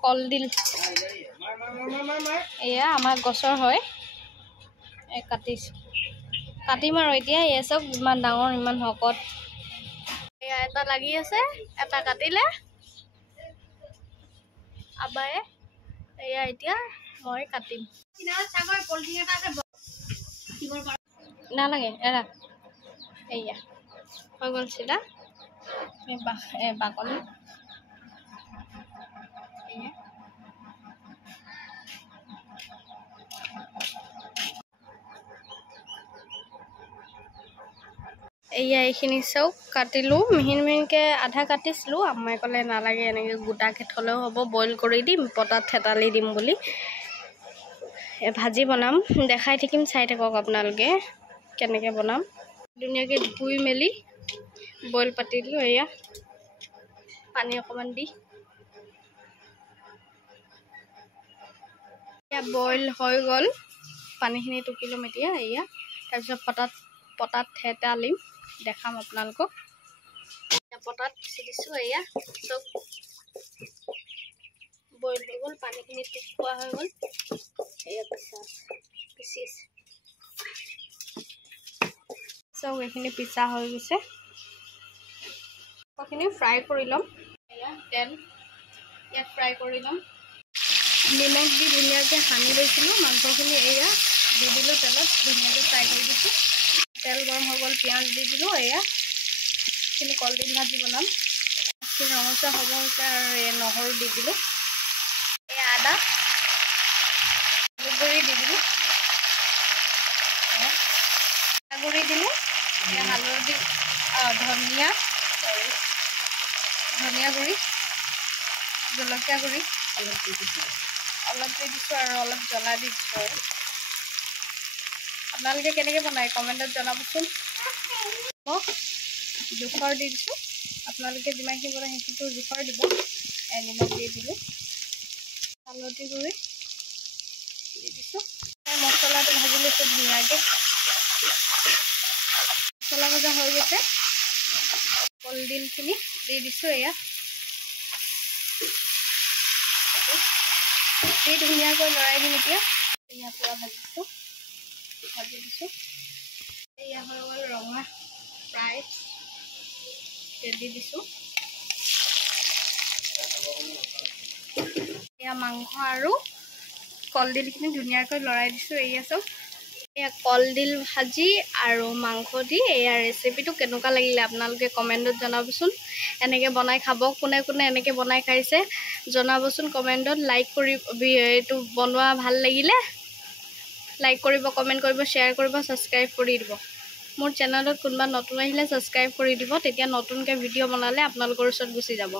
কলডিল এয়া আমাৰ গছৰ হয় কাটিম আৰু এতিয়া এয়া চব ইমান ডাঙৰ ইমান শকত এয়া এটা লাগি আছে এটা কাটিলে আবায়ে এয়া এতিয়া মই কাটিম নালাগে এৰা এয়া হৈ গ'ল চিধা বাকলি এয়া এইখিনি চব কাটিলোঁ মিহিন মিহিনকৈ আধা কাটিছিলোঁ আম্মাই ক'লে নালাগে এনেকৈ গোটাকৈ থ'লেও হ'ব বইল কৰি দিম পটাত থেতালি দিম বুলি ভাজি বনাম দেখাই থাকিম চাই থাকক আপোনালোকে কেনেকৈ বনাম ধুনীয়াকৈ ধুই মেলি বইল পাতি দিলোঁ এয়া পানী অকণমান দি এয়া বইল হৈ গ'ল পানীখিনি টুকি ল'ম এতিয়া এয়া তাৰপিছত পটাত থেতালিম দেখাম আপোনালোকক পটাত পিচি দিছোঁ এয়া চব বইল হৈ গ'ল পানীখিনি টুকোৱা হৈ গ'ল এয়া পিচি চব এইখিনি পিছা হৈ গৈছে এইখিনি ফ্ৰাই কৰি ল'ম এয়া তেল ইয়াত ফ্ৰাই কৰি ল'ম নিমখ দি ধুনীয়াকৈ সানি লৈছিলোঁ মাংসখিনি এয়া দি দিলোঁ তেলত ধুনীয়াকৈ ফ্ৰাই কৰি দিছোঁ তেল গৰম হৈ গ'ল পিঁয়াজ দি দিলোঁ এয়া এইখিনি কলডিল ভাজি বনাম ৰঙচুৱা হ'ব হৈছে আৰু এই নহৰু দি দিলোঁ এয়া আদা গুড়ি দি দিলোঁ গুড়ি দিলোঁ হালধি ধনিয়া গুড়ি জলকীয়া গুড়ি অলপ দি দিছোঁ আৰু অলপ জ্বলা দি দিছোঁ আৰু আপোনালোকে কেনেকৈ বনায় কমেণ্টত জনাবচোন জোখৰ দি দিছোঁ আপোনালোকে যিমানখিনি বনায় সেইখিনিটো জোখৰ দিব নিমখ দি দিলোঁ হালধি গুড়ি দি দিছোঁ মছলাটো ভাজি লৈছোঁ ধুনীয়াকৈ মছলা ভজা হৈ গৈছে কলডিলখিনি দি দিছোঁ এয়া দি ধুনীয়াকৈ লৰাই দিম এতিয়া এয়া পূৰা ভাজি দিছোঁ এয়া হৈ গ'ল ৰঙা ফ্ৰাই তেল দি দিছোঁ এয়া মাংস আৰু কলডিলখিনি ধুনীয়াকৈ লৰাই দিছোঁ এয়া চব এয়া কলডিল ভাজি আৰু মাংস দি এয়া ৰেচিপিটো কেনেকুৱা লাগিলে আপোনালোকে কমেণ্টত জনাবচোন এনেকৈ বনাই খাব কোনে কোনে এনেকৈ বনাই খাইছে জনাবচোন কমেণ্টত লাইক কৰি এইটো বনোৱা ভাল লাগিলে লাইক কৰিব কমেণ্ট কৰিব শ্বেয়াৰ কৰিব ছাবস্ক্ৰাইব কৰি দিব মোৰ চেনেলত কোনোবা নতুন আহিলে ছাবস্ক্ৰাইব কৰি দিব তেতিয়া নতুনকৈ ভিডিঅ' বনালে আপোনালোকৰ ওচৰত গুচি যাব